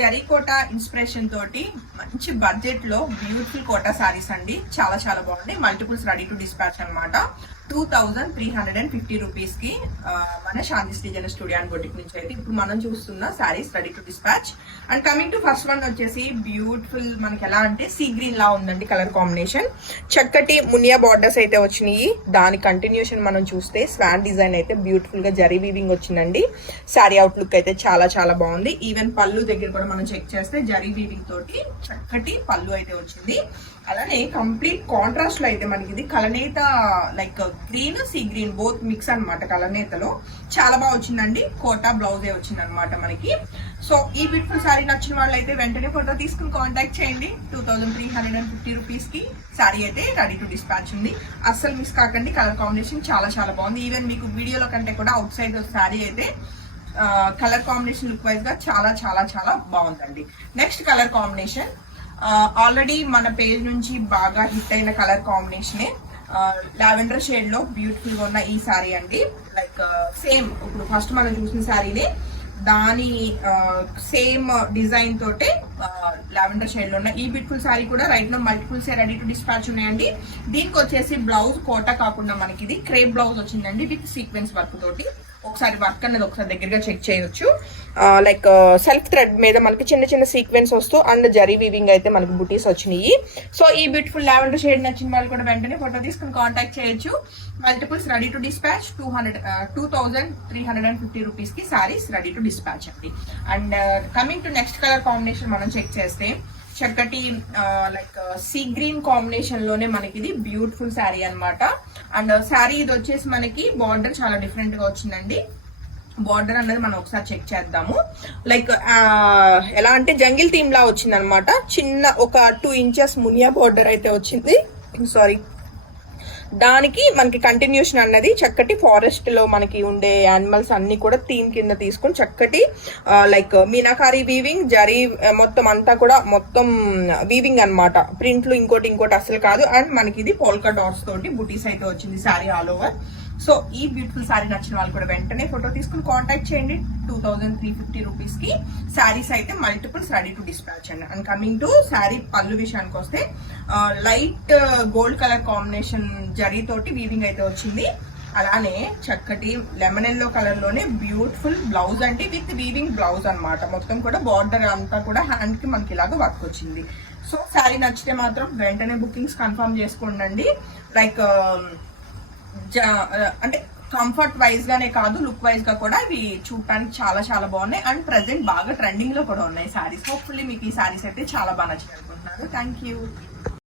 Zari quota inspiration తోటి మంచి budget లో బ్యూటిఫుల్ కోటా సారీస్ అండి. చాలా చాలా బాగుంది. మల్టిపుల్స్ రెడీ టు డిస్పాచ్ అనమాట. 2350 రూపీస్ కి మన శాంతి శ్రీజన స్టూడియో అండ్ బొటిక్ నుంచి అయితే ఇప్పుడు మనం చూస్తున్న saris ready to dispatch. And coming to first one వచ్చేసి బ్యూటిఫుల్, మనకి ఎలా అంటే సీ గ్రీన్ లా ఉందండి కలర్ కాంబినేషన్. చక్కటి మునియా బార్డర్స్ అయితే వచ్చినాయి. దాని కంటిన్యూషన్ మనం చూస్తే స్వాన్ డిజైన్ అయితే బ్యూటిఫుల్ గా జరీ వీవింగ్ వచ్చిందండి. సారీ అవుట్ లుక్ అయితే చాలా చాలా బాగుంది. ఈవెన్ పళ్ళు దగ్గర కూడా మనం చెక్ చేస్తే జరీ వీవింగ్ తోటి చక్కటి పళ్ళు అయితే వచ్చింది. అలానే కంప్లీట్ కాంట్రాస్ట్ లో అయితే మనకి ఇది కలనేత, like green sea green both mix అనమాట. కలనేతలో చాలా బాగా వచ్చిందండి. కోటా బ్లౌజే వచ్చింది అనమాట మనకి. సో ఈ బ్యూటిఫుల్ సారీ నచ్చిన వాళ్ళు అయితే వెంటనే ఫోటో తీసుకుని కాంటాక్ట్ చేయండి. 2350 రూపీస్ కి సారీ అయితే రెడీ టు డిస్పాచ్ ఉంది. అస్సలు మిస్ కాకండి. కలర్ కాంబినేషన్ చాలా చాలా బాగుంది. ఈవెన్ మీకు వీడియోలో కంటే కూడా అవుట్ సైడ్ సారీ అయితే కలర్ కాంబినేషన్ లుక్ వైజ్ గా చాలా చాలా చాలా బాగుందండి. నెక్స్ట్ కలర్ కాంబినేషన్ ఆల్రెడీ మన పేజ్ నుంచి బాగా హిట్ అయిన కలర్ కాంబినేషనే. లావెండర్ షేడ్ లో బ్యూటిఫుల్ గా ఉన్న ఈ సారీ అండి. లైక్ సేమ్ ఇప్పుడు ఫస్ట్ మనం చూసిన సారీనే దాని సేమ్ డిజైన్ తోటే లావెండర్ షేడ్ లో ఉన్న ఈ బ్యూటిఫుల్ సారీ కూడా రైట్ లో మల్టిపుల్స్ రెడీ టు డిస్పాచ్ ఉన్నాయండి. దీనికి వచ్చేసి బ్లౌజ్ కోటా కాకుండా మనకి ఇది క్రేప్ బ్లౌజ్ వచ్చిందండి విత్ సీక్వెన్స్ వర్క్ తోటి. ఒకసారి వర్క్ అనేది ఒకసారి దగ్గరగా చెక్ చేయొచ్చు. లైక్ సెల్ఫ్ థ్రెడ్ మీద మనకి చిన్న చిన్న సీక్వెన్స్ వస్తూ అండ్ జరీ వీవింగ్ అయితే మనకి బుటీస్ వచ్చినాయి. సో ఈ బ్యూటిఫుల్ లావెండర్ షేడ్ నచ్చిన వాళ్ళు కూడా వెంటనే ఫోటో తీసుకుని కాంటాక్ట్ చేయొచ్చు. Multiples ready to dispatch. 2350 rupees కి సారీస్ రెడీ టు డిస్పాచ్ అండి. And coming to next colour combination మనం చెక్ చేస్తే చక్కటి లైక్ సీ గ్రీన్ కాంబినేషన్ లోనే మనకి ఇది బ్యూటిఫుల్ శారీ అనమాట. అండ్ శారీ ఇది వచ్చేసి మనకి బార్డర్ చాలా డిఫరెంట్ గా వచ్చిందండి. బార్డర్ అనేది మనం ఒకసారి చెక్ చేద్దాము. లైక్ ఎలా అంటే జంగిల్ థీమ్ లా వచ్చింది అనమాట. చిన్న ఒక 2 ఇంచెస్ మునియా బార్డర్ అయితే వచ్చింది. సారీ, దానికి మనకి కంటిన్యూషన్ అన్నది చక్కటి ఫారెస్ట్ లో మనకి ఉండే యానిమల్స్ అన్ని కూడా థీమ్ కింద తీసుకుని చక్కటి లైక్ మీనాకారి వీవింగ్ జరీ మొత్తం అంతా కూడా మొత్తం వీవింగ్ అనమాట. ప్రింట్లు ఇంకోటి అసలు కాదు. అండ్ మనకి ఇది పోల్కా డాట్స్ తోటి బుటీస్ అయితే వచ్చింది సారీ ఆల్ ఓవర్. సో ఈ బ్యూటిఫుల్ సారీ నచ్చిన వాళ్ళు కూడా వెంటనే ఫోటో తీసుకుని కాంటాక్ట్ చేయండి. 2350 రూపీస్ కి సారీస్ అయితే మల్టిపుల్స్ రెడీ టు డిస్పాచ్ అండి. అండ్ కమింగ్ టు సారీ పళ్ళు విషయానికి వస్తే light gold colour combination zari తోటి వీవింగ్ అయితే వచ్చింది. అలానే చక్కటి లెమన్ ఎల్లో కలర్ లోనే బ్యూటిఫుల్ బ్లౌజ్ అంటే విత్ వీవింగ్ బ్లౌజ్ అనమాట. మొత్తం కూడా బార్డర్ అంతా కూడా హ్యాండ్ కి మనకి ఇలాగా వర్క్ వచ్చింది. సో సారీ నచ్చితే మాత్రం వెంటనే బుకింగ్స్ కన్ఫర్మ్ చేసుకోండి. లైక్ అంటే కంఫర్ట్ వైజ్ గానే కాదు, లుక్ వైజ్ గా కూడా ఇవి చూడటానికి చాలా చాలా బాగున్నాయి. అండ్ ప్రెసెంట్ బాగా ట్రెండింగ్ లో కూడా ఉన్నాయి సారీస్. హోప్ఫుల్లీ మీకు ఈ సారీస్ అయితే చాలా బాగా నచ్చింది అనుకుంటున్నాను. Thank you.